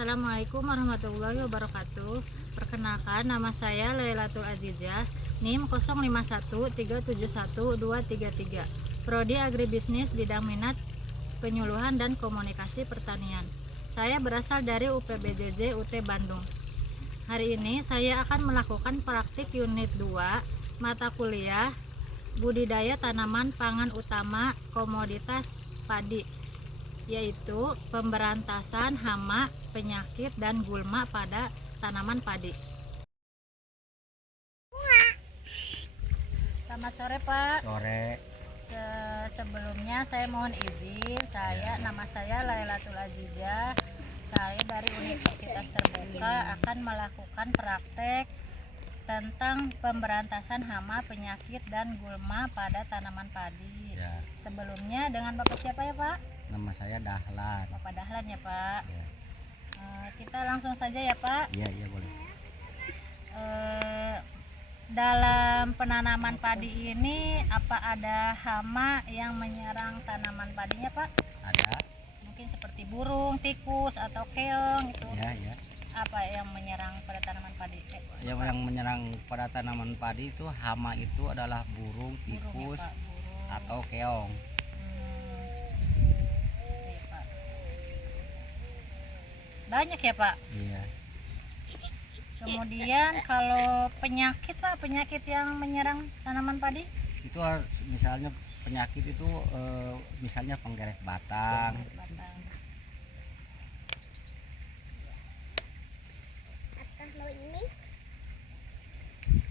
Assalamualaikum warahmatullahi wabarakatuh. Perkenalkan, nama saya Lailatul Azizah, NIM 0513711233, Prodi Agribisnis bidang minat penyuluhan dan komunikasi pertanian. Saya berasal dari UPBJJ UT Bandung. Hari ini saya akan melakukan praktik unit 2 mata kuliah budidaya tanaman pangan utama komoditas padi, yaitu pemberantasan hama, penyakit, dan gulma pada tanaman padi. Selamat sore, Pak. Sore. Sebelumnya saya mohon izin, nama saya Lailatul Azizah. Saya dari Universitas Terbuka akan melakukan praktek tentang pemberantasan hama, penyakit, dan gulma pada tanaman padi. Ya. Sebelumnya dengan Bapak siapa ya, Pak? Nama saya Dahlan. Bapak Dahlan ya, Pak. Ya. Kita langsung saja ya, Pak. Iya boleh. Dalam penanaman padi ini apa ada hama yang menyerang tanaman padinya, Pak? Ada. Mungkin seperti burung, tikus, atau keong itu. Ya. Apa yang menyerang pada tanaman padi? Yang menyerang pada tanaman padi itu hama itu adalah burung, tikus, ya, Pak? Burung atau keong. Iya, Pak. Banyak ya, Pak? Iya. Kemudian kalau penyakit, Pak, penyakit yang menyerang tanaman padi? Itu misalnya penyakit itu misalnya penggerek batang.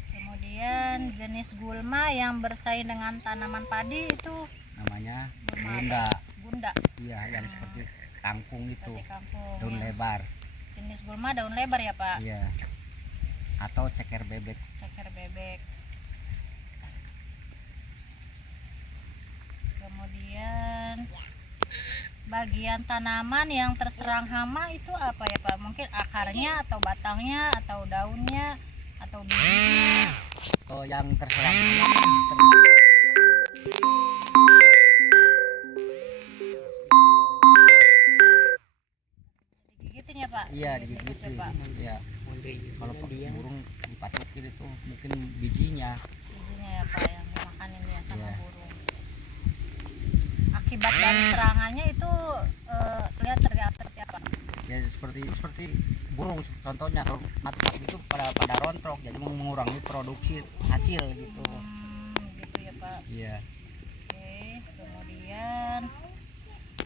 Kemudian jenis gulma yang bersaing dengan tanaman padi itu Namanya gulma gunda. Gunda. Iya, yang seperti kangkung itu. Seperti kangkung, daun ya. lebar. Jenis gulma daun lebar ya, Pak? Iya. Atau ceker bebek. Ceker bebek. Kemudian bagian tanaman yang terserang hama itu apa ya, Pak? Mungkin akarnya atau batangnya atau daunnya atau bijinya? Oh, yang terserang digigitin ya, Pak? Iya, digigitin. Iya. Kalau burung dipasukin itu mungkin bijinya ya, Pak, yang dimakanin ya sama burung. Akibat dari serangannya itu lihat terlihat seperti apa? Ya seperti burung contohnya, kalau mati itu pada rontok, jadi mengurangi produksi hasil gitu. Gitu ya, Pak. Iya. Oke, kemudian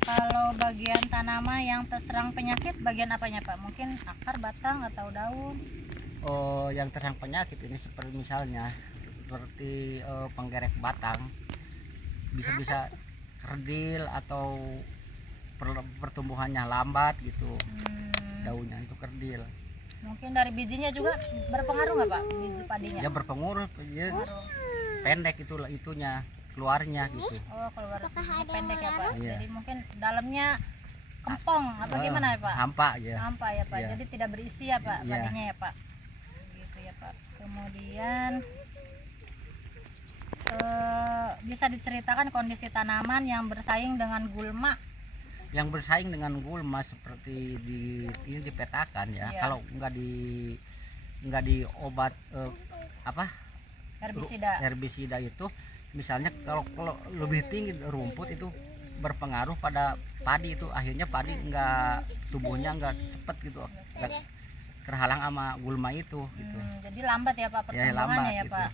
kalau bagian tanaman yang terserang penyakit bagian apanya, Pak? Mungkin akar, batang, atau daun? Oh, yang terserang penyakit ini seperti misalnya penggerek batang, bisa kerdil atau pertumbuhannya lambat gitu. Daunnya itu kerdil. Mungkin dari bijinya juga berpengaruh nggak, Pak? Biji padinya? Ya berpengaruh, ya, pendek itunya keluarnya gitu. Oh, keluar biji pendek ya, Pak. Iya. Jadi mungkin dalamnya kempong atau gimana ya, Pak? Hampa ya. Hampa ya, Pak. Iya. Jadi tidak berisi ya, Pak, Iya. padinya ya, Pak. Gitu ya, Pak. Kemudian bisa diceritakan kondisi tanaman yang bersaing dengan gulma? Yang bersaing dengan gulma seperti ini dipetakan ya. Iya. Kalau nggak di obat herbisida itu, misalnya kalau lebih tinggi rumput itu berpengaruh pada padi, itu akhirnya padi tubuhnya nggak cepet gitu, nggak terhalang sama gulma itu gitu. Jadi lambat ya, Pak, pertumbuhannya ya, gitu. Pak.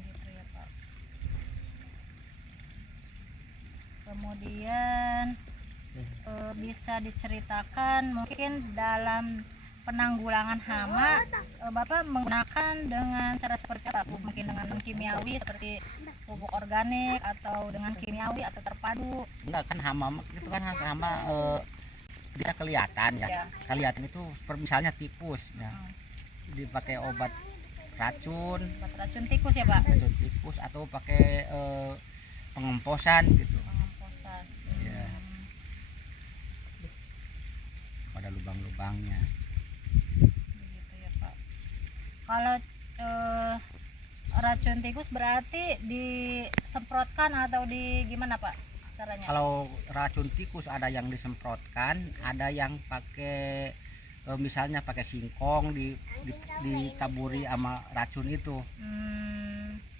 Gitu ya, Pak. Kemudian bisa diceritakan mungkin dalam penanggulangan hama Bapak menggunakan dengan cara seperti apa? Mungkin dengan kimiawi seperti pupuk organik atau dengan kimiawi atau terpadu? Enggak, kan hama itu kan hama dia kelihatan ya. Iya. Kelihatan itu misalnya tikus ya. Dipakai obat racun tikus ya, Pak? racun tikus atau pakai pengemposan gitu. Pengemposan. Iya. Pada lubang-lubangnya. Begitu ya, Pak. Kalau racun tikus berarti disemprotkan atau di gimana, Pak? caranya? Kalau racun tikus ada yang disemprotkan, ada yang pakai misalnya pakai singkong ditaburi sama racun itu.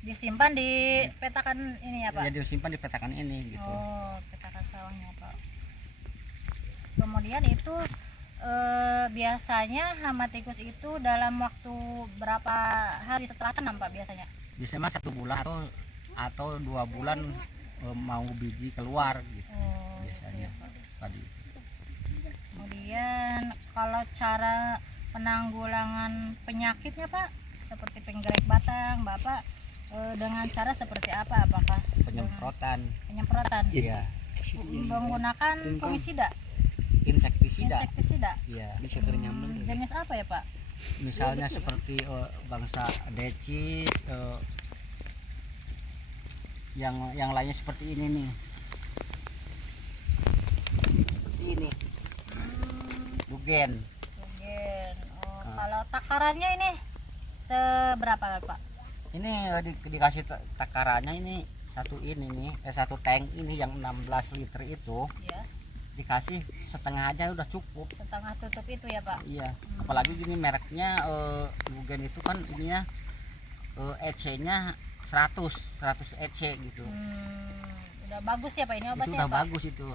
Disimpan di petakan ini ya Pak? Ya disimpan di petakan ini gitu. Oh, petakan sawahnya Pak. Kemudian itu biasanya hama tikus itu dalam waktu berapa hari setelah tanam Pak biasanya? Biasanya 1 bulan atau 2 bulan mau biji keluar gitu. Oh, Biasanya gitu ya, Pak. tadi. Kemudian kalau cara penanggulangan penyakitnya Pak, seperti penggerek batang, Bapak dengan cara seperti apa? Apakah Penyemprotan. penyemprotan? Iya. Menggunakan fungisida, Insektisida. insektisida. Iya. Jenis apa ya Pak? Misalnya seperti bangsa decis, yang lainnya seperti ini nih. Seperti ini. Dugen. Oke. Oh, kalau takarannya ini seberapa Pak? Ini dikasih takarannya ini satu tank ini yang 16 liter itu Ya, dikasih setengah aja udah cukup. setengah tutup itu ya Pak. Iya. Apalagi gini mereknya Dugen itu kan ininya EC-nya 100 EC gitu. Udah bagus ya Pak ini Itu obatnya udah ya, Pak? bagus itu.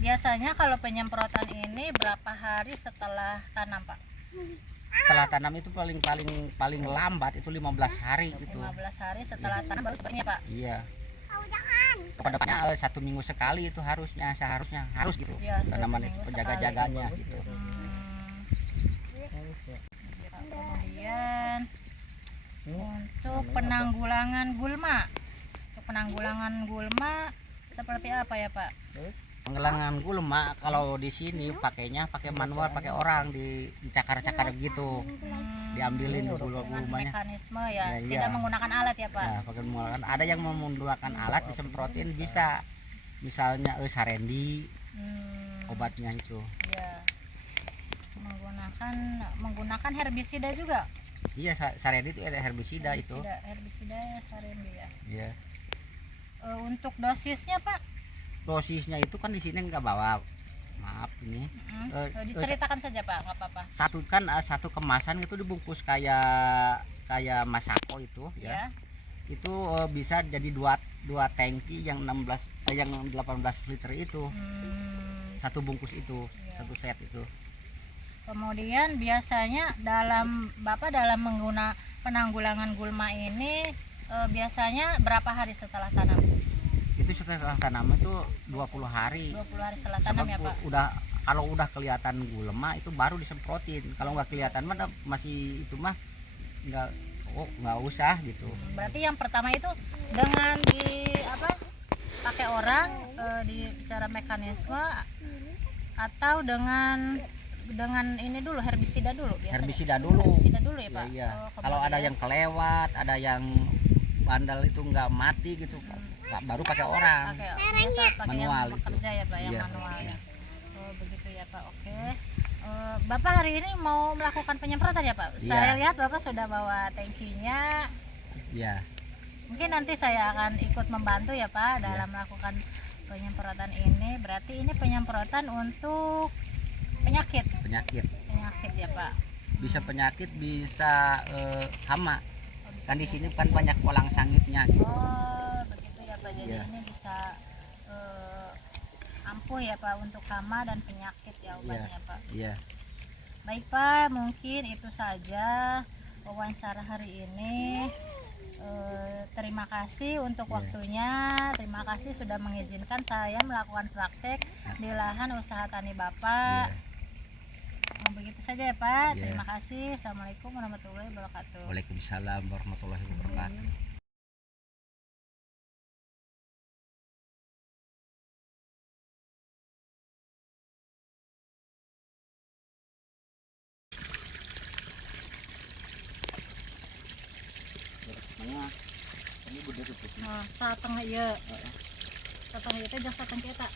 Biasanya kalau penyemprotan ini berapa hari setelah tanam Pak? Setelah tanam itu paling lambat itu 15 hari gitu. 15 hari setelah tanam baru sepertinya Pak. Iya. Kedepannya 1 minggu sekali itu seharusnya harus gitu. Iya, 1 Tanaman minggu itu penjaga-jaganya sekali. gitu. Kemudian untuk penanggulangan gulma. Untuk penanggulangan gulma seperti apa ya Pak? Penggelangan gulma kalau di sini pakainya pakai manual, pakai orang dicakar-cakar gitu. Diambilin Dengan gulmanya. mekanisme ya, Ya, iya. tidak menggunakan alat ya Pak? Ya, pakai menggunakan. Ada yang menggunakan alat disemprotin bisa. Misalnya sarendi obatnya itu. Ya. Menggunakan herbisida juga. Iya, sarendi itu ada herbisida itu. Herbisida sarendi ya. Iya. Untuk dosisnya Pak? Dosisnya itu kan di sini nggak bawa. Maaf ini. Diceritakan saja Pak, nggak apa-apa. Satu kemasan itu dibungkus kayak masako itu ya. Itu bisa jadi dua tangki yang 18 liter itu. Satu bungkus itu, Iya. satu set itu. Kemudian biasanya Bapak dalam penanggulangan gulma ini biasanya berapa hari setelah tanam? Itu setelah tanam itu 20 hari. 20 hari setelah tanam ya Pak? Kalau udah kelihatan gulma itu baru disemprotin. Kalau nggak kelihatan mah masih itu mah nggak usah gitu. Berarti yang pertama itu dengan pakai orang cara mekanisme atau dengan ini dulu herbisida dulu biasanya. Herbisida dulu. Herbisida dulu ya Pak. Iya. Oh, Kalau ada kemudian- yang kelewat, ada yang bandel itu nggak mati gitu, baru pakai orang. biasa pakai Manual yang itu. bekerja ya Pak, yang Iya. manual ya. Oh begitu ya Pak. Oke. Bapak hari ini mau melakukan penyemprotan ya Pak? Iya. Saya lihat Bapak sudah bawa tangkinya. Iya. Mungkin nanti saya akan ikut membantu ya Pak dalam melakukan penyemprotan ini. Berarti ini penyemprotan untuk penyakit ya Pak. Bisa penyakit, bisa hama. Oh, bisa Kan di ya. sini kan banyak kolang sangitnya. Oh begitu ya Pak. Jadi Iya. ini bisa ampuh ya Pak untuk hama dan penyakit ya obatnya Pak. Iya. Baik Pak, mungkin itu saja wawancara hari ini. Terima kasih untuk Iya. waktunya. Terima kasih sudah mengizinkan saya melakukan praktek di lahan usaha tani Bapak. Begitu saja ya Pak. Iya. Terima kasih. Assalamualaikum warahmatullahi wabarakatuh. Waalaikumsalam warahmatullahi wabarakatuh. Ini gede tuh. Nah, sateng ieu. Sateng ieu teh jeung sateng kita.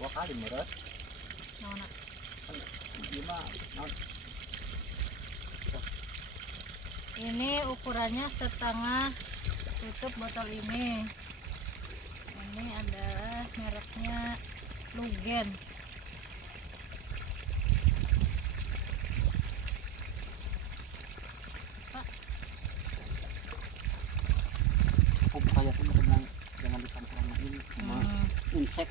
2 kali meureut. Naonna? Ieu mah naon? Ini ukurannya setengah tutup botol ini. Ini adalah mereknya Lugen. Pupuk saya tuh bilang jangan dicampur sama ini sama insek.